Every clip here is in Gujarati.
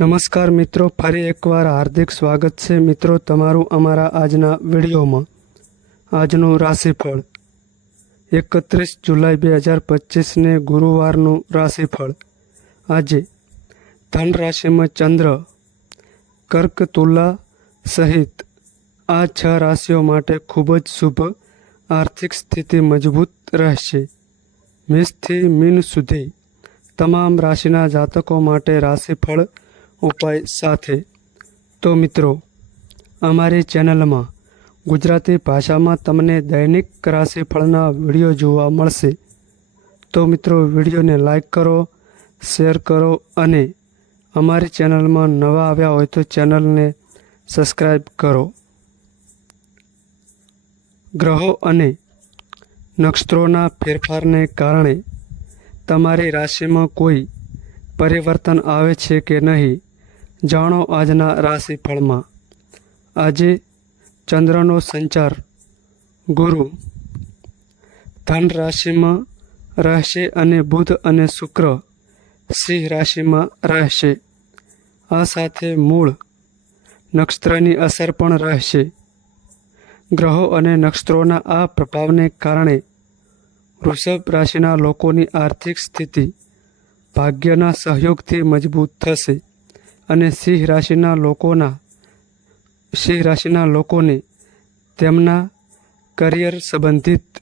નમસ્કાર મિત્રો, ફરી એકવાર હાર્દિક સ્વાગત છે. મિત્રો, તમારું અમારા આજના વિડીયોમાં આજનું રાશિફળ. એકત્રીસ જુલાઈ બે હજાર પચીસને ગુરુવારનું રાશિફળ. આજે ધન રાશિમાં ચંદ્ર, કર્ક, તુલા સહિત આ છ રાશિઓ માટે ખૂબ જ શુભ આર્થિક સ્થિતિ મજબૂત રહેશે. મેષથી મીન સુધી તમામ રાશિના જાતકો માટે રાશિફળ ઉપાય સાથે. તો મિત્રો, અમારી ચેનલમાં ગુજરાતી ભાષામાં તમને દૈનિક રાશિફળના વીડિયો જોવા મળશે. તો મિત્રો, વિડીયોને લાઈક કરો, શેર કરો અને અમારી ચેનલમાં નવા આવ્યા હોય તો ચેનલને સબસ્ક્રાઈબ કરો. ગ્રહો અને નક્ષત્રોના ફેરફારને કારણે તમારી રાશિમાં કોઈ પરિવર્તન આવે છે કે નહીં? જાણો આજના રાશિફળમાં. આજે ચંદ્રનો સંચાર ગુરુ. ધન રાશિમાં રહેશે અને બુધ અને શુક્ર સિંહ રાશિમાં રહેશે. આ સાથે મૂળ નક્ષત્રની અસર પણ રહેશે. ગ્રહો અને નક્ષત્રોના આ પ્રભાવને કારણે વૃષભ રાશિના લોકોની આર્થિક સ્થિતિ ભાગ્યના સહયોગથી મજબૂત થશે. અને સિંહ રાશિના લોકોના સિંહ રાશિના લોકોને તેમના કરિયર સંબંધિત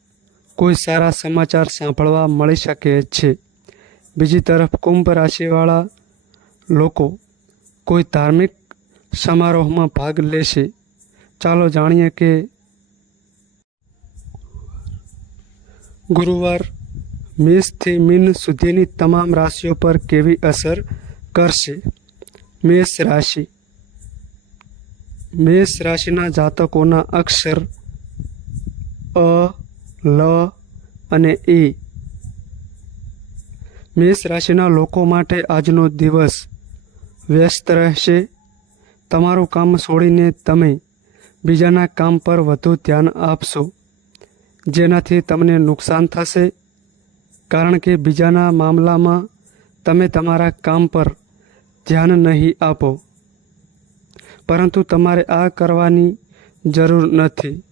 કોઈ સારા સમાચાર સાંભળવા મળી શકે છે. બીજી તરફ કુંભ રાશિવાળા લોકો કોઈ ધાર્મિક સમારોહમાં ભાગ લેશે. ચાલો જાણીએ કે ગુરુવાર મેષથી મીન સુધીની તમામ રાશિઓ પર કેવી અસર કરશે? મેષ રાશિ. મેષ રાશિના જાતકોના અક્ષર અ, લ અને એ મેષ રાશિના લોકો માટે આજનો દિવસ વ્યસ્ત રહેશે. તમારું કામ છોડીને તમે બીજાના કામ પર વધુ ધ્યાન આપશો, જેનાથી તમને નુકસાન થશે. કારણ કે બીજાના મામલામાં તમે તમારા કામ પર ધ્યાન નહીં આપો. પરંતુ તમારે આ કરવાની જરૂર નથી.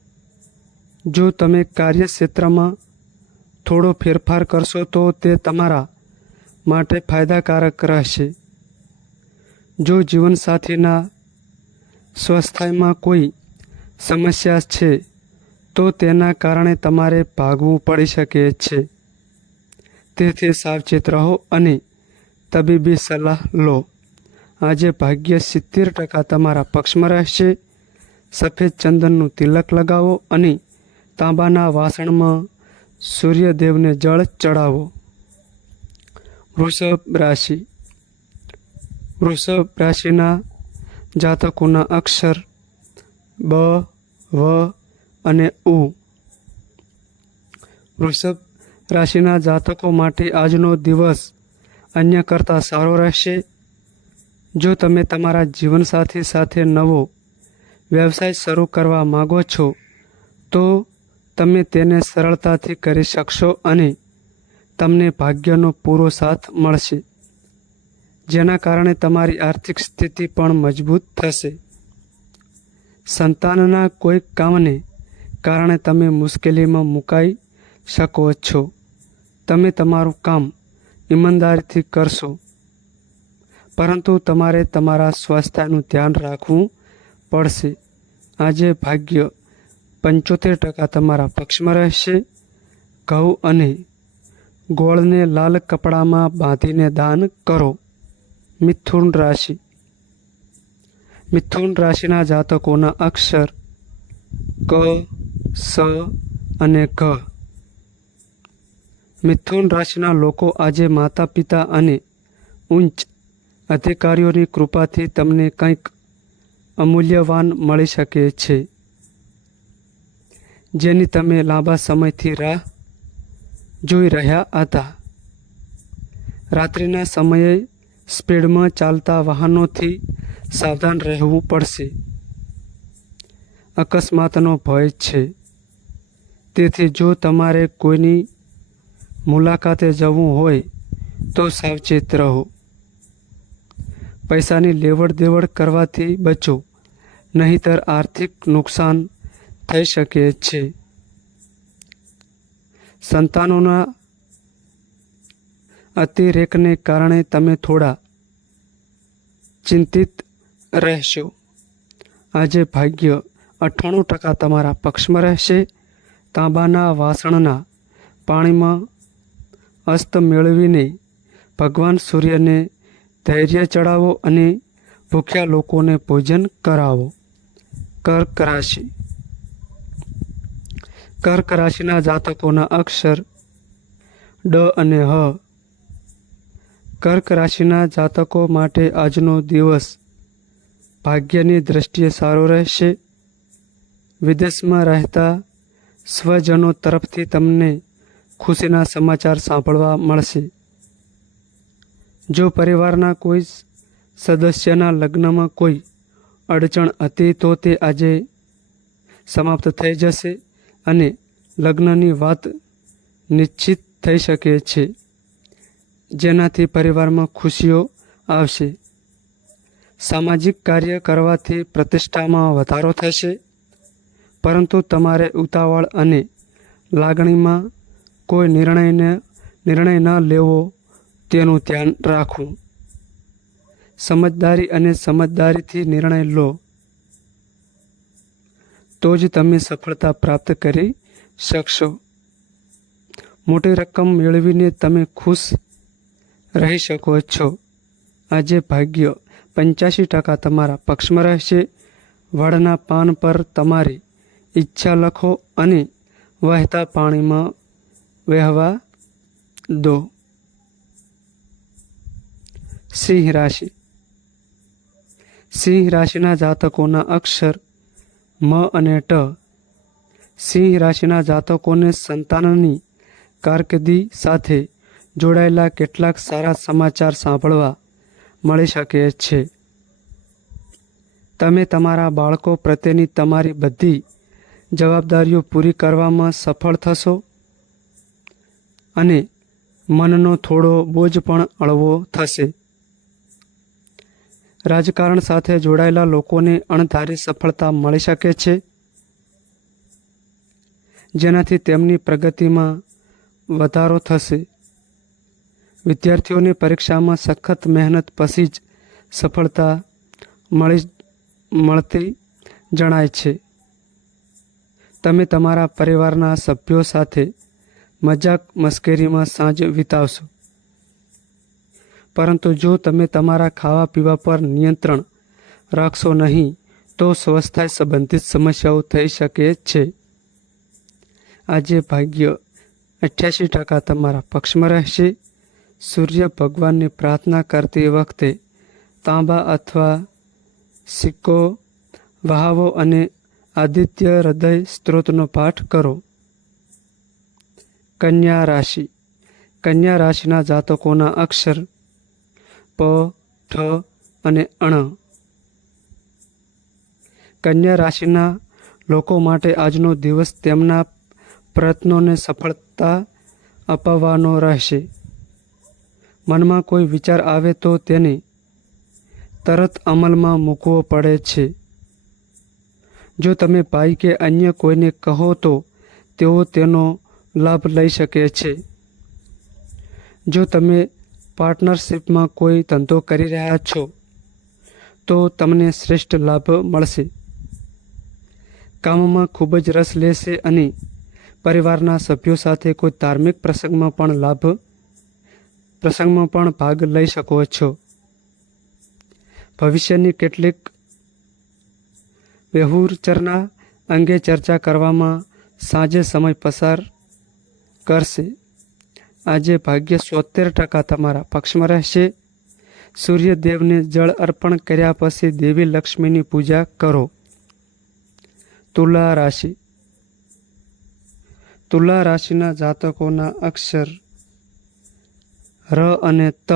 જો તમે કાર્યક્ષેત્રમાં થોડો ફેરફાર કરશો તો તે તમારા માટે ફાયદાકારક રહેશે. જો જીવનસાથીના સ્વાસ્થ્યમાં કોઈ સમસ્યા છે, તો તેના કારણે તમારે ભાગવું પડી શકે છે. તેથી સાવચેત રહો અને તબીબી સલાહ લો. આજે ભાગ્ય સિત્તેર ટકા તમારા પક્ષમાં રહેશે. સફેદ ચંદનનું તિલક લગાવો અને તાંબાના વાસણમાં સૂર્યદેવને જળ ચડાવો. વૃષભ રાશિ. વૃષભ રાશિના જાતકોના અક્ષર બ, વ અને ઉ. વૃષભ રાશિના જાતકો માટે આજનો દિવસ અન્ય કરતાં સારો રહેશે. જો તમે તમારા જીવનસાથી સાથે નવો વ્યવસાય શરૂ કરવા માગો છો, તો તમે તેને સરળતાથી કરી શકશો અને તમને ભાગ્યનો પૂરો સાથ મળશે, જેના કારણે તમારી આર્થિક સ્થિતિ પણ મજબૂત થશે. સંતાનના કોઈ કામને કારણે તમે મુશ્કેલીમાં મુકાઈ શકો છો. તમે તમારું કામ ઈમાનદારીથી કરશો. પરંતુ તમારે તમારા સ્વાસ્થ્યનું ધ્યાન રાખવું પડશે. આજે ભાગ્ય પંચોતેર ટકા તમારા પક્ષમાં રહેશે. ઘઉં અને ગોળને લાલ કપડામાં બાંધીને દાન કરો. મિથુન રાશિ. મિથુન રાશિના જાતકોના અક્ષર ક, સ અને ઘ. મિથુન રાશિના લોકો આજે માતા પિતા અને ઉચ્ચ અધિકારીઓની કૃપાથી તમને કંઈક અમૂલ્યવાન મળી શકે છે. જેની તમે લાંબા સમયથી રાહ જોઈ રહ્યા હતા. રાત્રિના સમયે સ્પીડમાં ચાલતા વાહનોથી સાવધાન રહેવું પડશે. અકસ્માતનો ભય છે. તેથી જો તમારે કોઈની મુલાકાતે જવું હોય તો સાવચેત રહો. પૈસાની લેવડ દેવડ કરવાથી બચો, નહીંતર આર્થિક નુકસાન થઈ શકે છે. સંતાનોના અતિરેકને કારણે તમે થોડા ચિંતિત રહેશો. આજે ભાગ્ય અઠ્ઠાણું ટકા તમારા પક્ષમાં રહેશે. તાંબાના વાસણના પાણીમાં અસ્ત મેળવીને ભગવાન સૂર્યને ધૈર્ય ચડાવો અને ભૂખ્યા લોકોને ભોજન કરાવો. કર્ક રાશિ. કર્ક રાશિના જાતકોના અક્ષર ડ અને હ. કર્ક રાશિના જાતકો માટે આજનો દિવસ ભાગ્યની દ્રષ્ટિએ સારો રહેશે. વિદેશમાં રહેતા સ્વજનો તરફથી તમને ખુશીના સમાચાર સાંભળવા મળશે. જો પરિવારના કોઈ સદસ્યના લગ્નમાં કોઈ અડચણ હતી તો તે આજે સમાપ્ત થઈ જશે અને લગ્નની વાત નિશ્ચિત થઈ શકે છે. જેનાથી પરિવારમાં ખુશીઓ આવશે. સામાજિક કાર્ય કરવાથી પ્રતિષ્ઠામાં વધારો થશે. પરંતુ તમારે ઉતાવળ અને લાગણીમાં કોઈ નિર્ણયને, નિર્ણય ન લેવો તેનું ધ્યાન રાખવું. સમજદારી અને સમજદારીથી નિર્ણય લો. તો જ તમે સફળતા પ્રાપ્ત કરી શકશો. મોટી રકમ મેળવીને તમે ખુશ રહી શકો છો. આજે ભાગ્ય પંચ્યાસી ટકા તમારા પક્ષમાં રહેશે. વડના પાન પર તમારી ઈચ્છા લખો અને વહેતા પાણીમાં વહેવા દો. સિંહ રાશિ. સિંહ રાશિના જાતકોના અક્ષર મ અને ટ. સિંહ રાશિના જાતકોને સંતાનની કારકિર્દી સાથે જોડાયેલા કેટલાક સારા સમાચાર સાંભળવા મળી શકે છે. તમે તમારા બાળકો પ્રત્યેની તમારી બધી જવાબદારીઓ પૂરી કરવામાં સફળ થશો અને મનનો થોડો બોજ પણ હળવો થશે. રાજકારણ સાથે જોડાયેલા લોકોને અણધારી સફળતા મળી શકે છે. જેનાથી તેમની પ્રગતિમાં વધારો થશે. વિદ્યાર્થીઓને પરીક્ષામાં સખત મહેનત પછી જ સફળતા મળી મળતી જણાય છે. તમે તમારા પરિવારના સભ્યો સાથે મજાક મસ્કરીમાં સાંજ વિતાવશો. પરંતુ જો તમે તમારા ખાવા પીવા પર નિયંત્રણ રાખશો નહીં, તો સ્વસ્થતા સંબંધિત સમસ્યાઓ થઈ શકે છે. આજે ભાગ્ય અઠ્યાસી ટકા તમારા પક્ષમાં રહેશે. સૂર્ય ભગવાનની પ્રાર્થના કરતી વખતે તાંબા અથવા સિક્કો, વહાવો અને આદિત્ય હૃદય સ્ત્રોતનો પાઠ કરો. કન્યા રાશિ. કન્યા રાશિના જાતકોના અક્ષર પ, ઠ અને અણ. કન્યા રાશિના લોકો માટે આજનો દિવસ તેમના પ્રયત્નોને સફળતા અપાવવાનો રહેશે. મનમાં કોઈ વિચાર આવે તો તેને તરત અમલમાં મૂકવો પડે છે. જો તમે ભાઈ કે અન્ય કોઈને કહો તો તેઓ તેનો લાભ લઈ શકે છે. જો તમે પાર્ટનરશિપમાં કોઈ ધંધો કરી રહ્યા છો, તો તમને શ્રેષ્ઠ લાભ મળશે. કામમાં ખૂબ જ રસ લેશે અને પરિવારના સભ્યો સાથે કોઈ ધાર્મિક પ્રસંગમાં પણ લાભ, પ્રસંગમાં પણ ભાગ લઈ શકો છો. ભવિષ્યની કેટલીક વ્યવહારચરના અંગે ચર્ચા કરવામાં સાંજે સમય પસાર કરશે. આજે ભાગ્ય સોતેર ટકા તમારા પક્ષમાં રહેશે. સૂર્યદેવને જળ અર્પણ કર્યા પછી દેવી લક્ષ્મીની પૂજા કરો. તુલા રાશિ. તુલા રાશિના જાતકોના અક્ષર ર અને ત.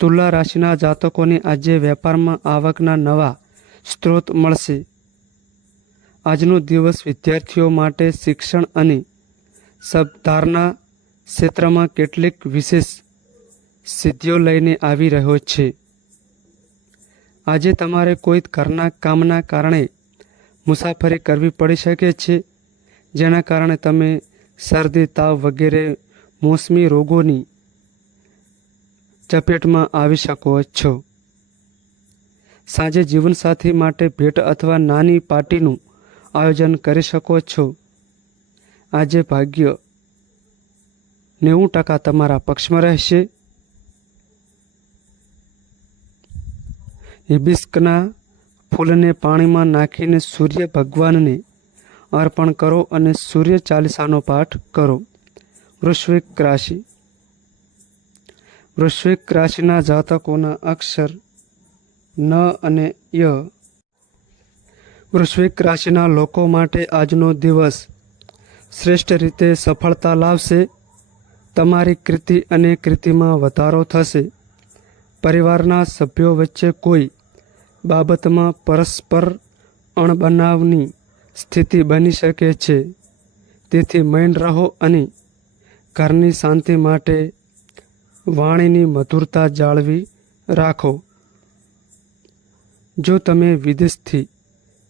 તુલા રાશિના જાતકોને આજે વેપારમાં આવકના નવા સ્ત્રોત મળશે. આજનો દિવસ વિદ્યાર્થીઓ માટે શિક્ષણ અને શબ્દધારના ક્ષેત્રમાં કેટલીક વિશેષ સિદ્ધિઓ લઈને આવી રહ્યો છે. આજે તમારે કોઈ ઘરના કામના કારણે મુસાફરી કરવી પડી શકે છે? જેના કારણે તમે શરદી, તાવ વગેરે મોસમી રોગોની ચપેટમાં આવી શકો છો. સાંજે જીવનસાથી માટે ભેટ અથવા નાની પાર્ટીનું આયોજન કરી શકો છો. આજે ભાગ્ય નેવું ટકા તમારા પક્ષમાં રહેશે. હિબિસ્કના ફૂલને પાણીમાં નાખીને સૂર્ય ભગવાનને અર્પણ કરો અને સૂર્ય ચાલીસાનો પાઠ કરો. વૃશ્વિક રાશિ. વૃશ્વિક રાશિના જાતકોના અક્ષર ન અને ય. વૃશ્વિક રાશિના લોકો માટે આજનો દિવસ શ્રેષ્ઠ રીતે સફળતા લાવશે, તમારી કૃતિ અને કૃતિમાં વધારો થશે. પરિવારના સભ્યો વચ્ચે કોઈ બાબતમાં પરસ્પર અણબનાવની સ્થિતિ બની શકે છે. તેથી મૈન રહો અને ઘરની શાંતિ માટે વાણીની મધુરતા જાળવી રાખો. જો તમે વિદેશથી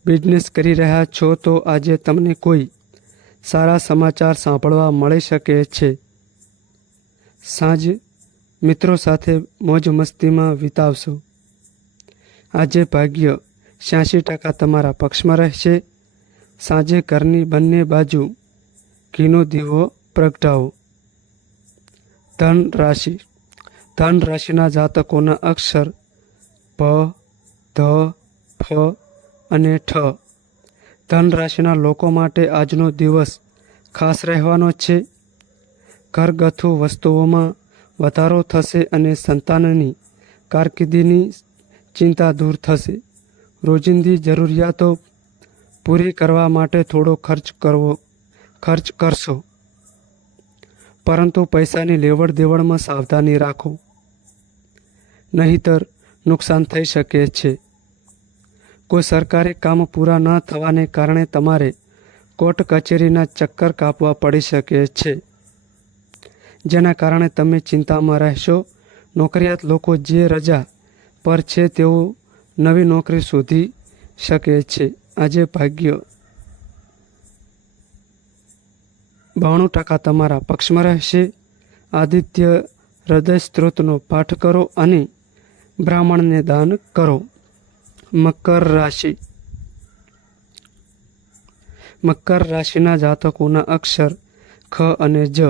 બિઝનેસ કરી રહ્યા છો, તો આજે તમને કોઈ સારા સમાચાર સાંભળવા મળી શકે છે. સાંજ, મિત્રો સાથે મોજ મસ્તીમાં વિતાવશો. આજે ભાગ્ય છ્યાસી ટકા તમારા પક્ષમાં રહેશે. સાંજે ઘરની બંને બાજુ ઘીનો દીવો પ્રગટાવો. ધન રાશિ. ધન રાશિના જાતકોના અક્ષર પ, ધ, ફ અને ઠ. ધન રાશિના લોકો માટે આજનો દિવસ ખાસ રહેવાનો છે. ઘરગથ્થુ વસ્તુઓમાં વધારો થશે અને સંતાનની કારકિર્દીની ચિંતા દૂર થશે. રોજિંદી જરૂરિયાતો પૂરી કરવા માટે થોડો ખર્ચ કરવો, ખર્ચ કરશો. પરંતુ પૈસાની લેવડ દેવડમાં સાવધાની રાખો. નહીતર નુકસાન થઈ શકે છે. કોઈ સરકારી કામ પૂરા ન થવાને કારણે તમારે કોર્ટ કચેરીના ચક્કર કાપવા પડી શકે છે. જેના કારણે તમે ચિંતામાં રહેશો. નોકરિયાત લોકો જે રજા પર છે તેઓ નવી નોકરી શોધી શકે છે. આજે ભાગ્ય બાણું ટકા તમારા પક્ષમાં રહેશે. આદિત્ય હૃદય સ્ત્રોતનો પાઠ કરો અને બ્રાહ્મણને દાન કરો. મકર રાશિ. મકર રાશિના જાતકોના અક્ષર ખ અને જ.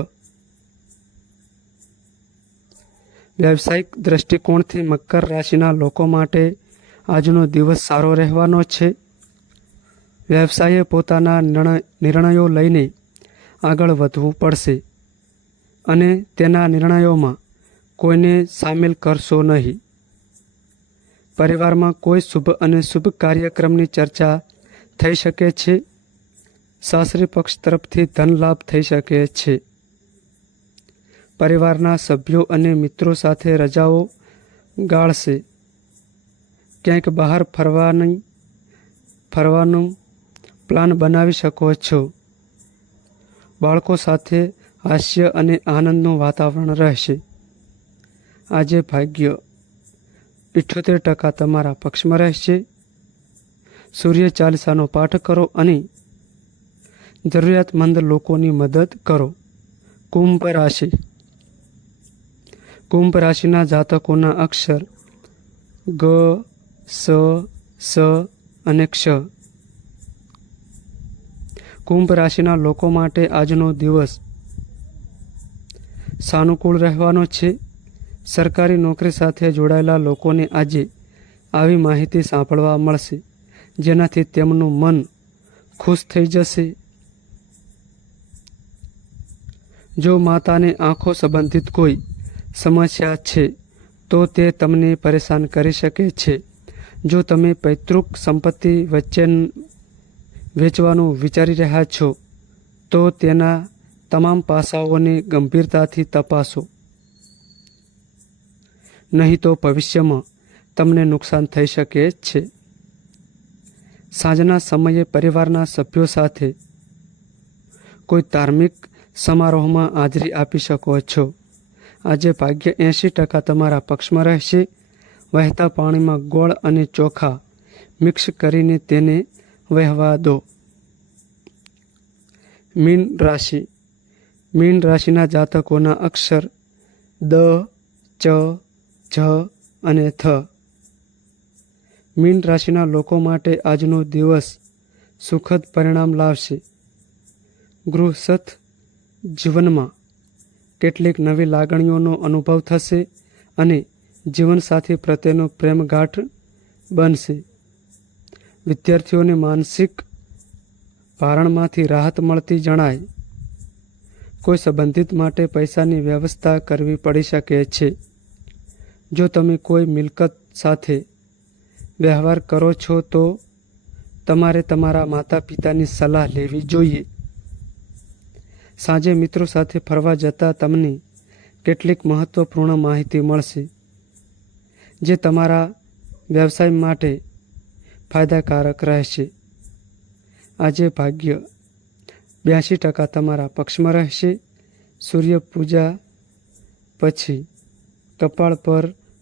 વ્યવસાયિક દ્રષ્ટિકોણથી મકર રાશિના લોકો માટે આજનો દિવસ સારો રહેવાનો છે. વ્યવસાયે પોતાના નિર્ણય લઈને આગળ વધવું પડશે અને તેના નિર્ણયોમાં કોઈને સામેલ કરશો નહીં. પરિવારમાં કોઈ શુભ અને શુભ કાર્યક્રમની ચર્ચા થઈ શકે છે? સાસરી પક્ષ તરફથી ધન લાભ થઈ શકે છે. પરિવારના સભ્યો અને મિત્રો સાથે રજાઓ ગાળશે. ક્યાંક બહાર ફરવાની, ફરવાનું પ્લાન બનાવી શકો છો. બાળકો સાથે હાસ્ય અને આનંદનું વાતાવરણ રહેશે. આજે ભાગ્ય ઇઠ્ઠોતેર ટકા તમારા પક્ષમાં રહેશે. સૂર્ય ચાલીસાનો પાઠ કરો અને જરૂરિયાતમંદ લોકોની મદદ કરો. કુંભ રાશિ. કુંભ રાશિના જાતકોના અક્ષર ગ, સ સ અને ક્ષ. કુંભ રાશિના લોકો માટે આજનો દિવસ સાનુકૂળ રહેવાનો છે. સરકારી નોકરી સાથે જોડાયેલા લોકોને આજે આવી માહિતી સાંભળવા મળશે. જેનાથી તેમનું મન ખુશ થઈ જશે. જો માતાને આંખો સંબંધિત કોઈ સમસ્યા છે, તો તે તમને પરેશાન કરી શકે છે. જો તમે પૈતૃક સંપત્તિ વચ્ચે વેચવાનું વિચારી રહ્યા છો, તો તેના તમામ પાસાઓને ગંભીરતાથી તપાસો. નહીં તો ભવિષ્યમાં તમને નુકસાન થઈ શકે છે. સાંજના સમયે પરિવારના સભ્યો સાથે કોઈ ધાર્મિક સમારોહમાં હાજરી આપી શકો છો. આજે ભાગ્ય એંશી ટકા તમારા પક્ષમાં રહેશે. વહેતા પાણીમાં ગોળ અને ચોખા મિક્સ કરીને તેને વહેવા દો. મીન રાશિ. મીન રાશિના જાતકોના અક્ષર દ, ચ જ અને થ. મીન રાશિના લોકો માટે આજનો દિવસ સુખદ પરિણામ લાવશે. ગૃહસ્થ જીવનમાં કેટલીક નવી લાગણીઓનો અનુભવ થશે અને જીવનસાથી પ્રત્યેનો પ્રેમગાઠ બનશે. વિદ્યાર્થીઓને માનસિક ભારણમાંથી રાહત મળતી જણાય. કોઈ સંબંધિત માટે પૈસાની વ્યવસ્થા કરવી પડી શકે છે. જો તમે કોઈ મિલકત સાથે વ્યવહાર કરો છો, તો તમારે તમારા માતા પિતાની સલાહ લેવી જોઈએ. સાંજે મિત્રો સાથે ફરવા જતાં તમને કેટલીક મહત્વપૂર્ણ માહિતી મળશે, જે તમારા વ્યવસાય માટે ફાયદાકારક રહેશે. આજે ભાગ્ય બ્યાસી ટકા તમારા પક્ષમાં રહેશે. સૂર્ય પૂજા પછી કપાળ પર